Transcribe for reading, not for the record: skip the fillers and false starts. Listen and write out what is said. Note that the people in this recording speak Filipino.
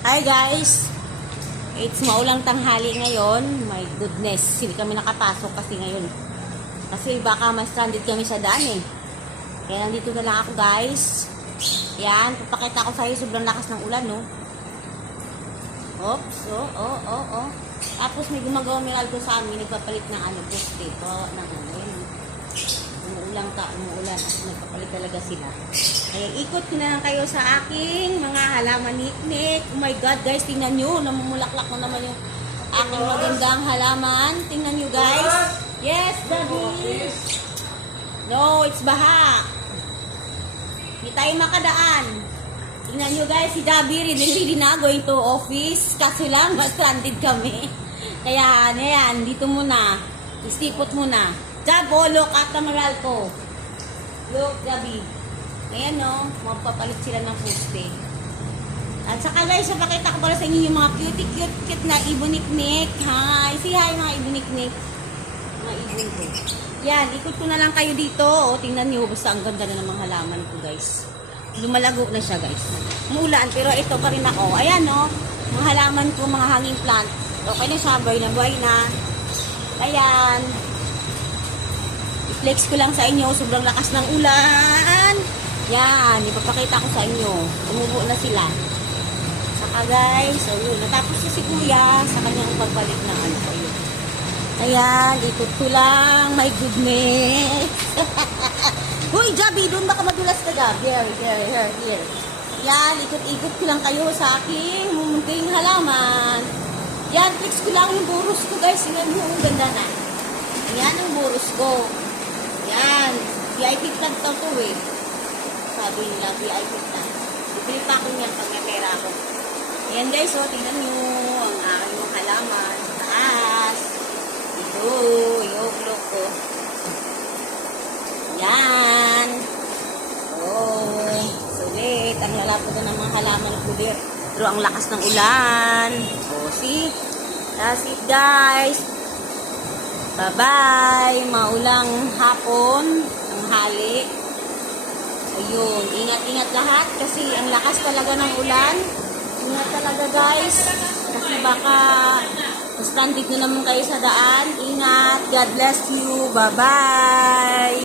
Hi guys! It's maulang tanghali ngayon. My goodness, hindi kami nakapasok kasi ngayon. Kasi baka ma-stranded kami sa daan eh. Kaya nandito na lang ako guys. Yan, papakita ko sa'yo sobrang lakas ng ulan no. Oops, oh. Tapos may gumagawa Meralco sa amin, nagpapalit ng poste po, ng yun. Umuulan at nagpapalit talaga sila. Kaya ikot ko na lang kayo sa aking mga halaman niknik. Oh my God guys, tingnan nyo, namumulaklak na naman yung aking magandang halaman. Tingnan nyo guys. Yes, Daddy. No, it's baha. Hindi tayo makadaan. Tingnan nyo guys, si Dabi really na going to office. Kaso lang, stranded kami. Kaya, ayan, dito muna. Istipot muna. Jabo, look at the Meralco. Look, Dabi. Ayan no, magpapalit sila ng poste. At saka guys, napakita ko para sa inyo yung mga cute na ibuniknik. Hi, say hi mga ibuniknik. Mga ibon ko. Yan, ikot ko na lang kayo dito. O, tingnan nyo, basta ang ganda na ng mga halaman ko guys. Lumalago na siya guys. Umuulan, pero ito pa rin ako. Ayan no, mga halaman ko, mga hanging plant. Okay na siya, buhay na. Ayan. I-flex ko lang sa inyo, sobrang lakas ng ulan. Yan, ipapakita ko sa inyo. Umubo na sila. Saka guys, so yun. Natapos na si Kuya sa kanyang pagbalik ng ko yun. Ayan, ikot ko lang. My goodness. Huy, Jabi, doon baka madulas ka, Jabi. Here. Yan, ikot-ikot ko lang kayo sa aking mumunting halaman. Yan, flex ko lang yung buros ko, guys. Tingnan mo, ang ganda na. Yan ang buros ko. Yan, VIP tag to eh. Sabi nila, VIP na. Bibili pa ako niyan pag may pera ako. Ayan guys, oh, tingnan nyo ang aking halaman sa taas. Ito, yung look ko. Yan. Oh, sulit. Ang lalapot na ng mga halaman ko dir. Pero ang lakas ng ulan. Oh, see? That's it guys. Bye-bye. Maulang hapon. Ang hali. Ayun, ingat-ingat lahat kasi ang lakas talaga ng ulan. Ingat talaga guys. Kasi baka stranded na naman kayo sa daan. Ingat. God bless you. Bye-bye.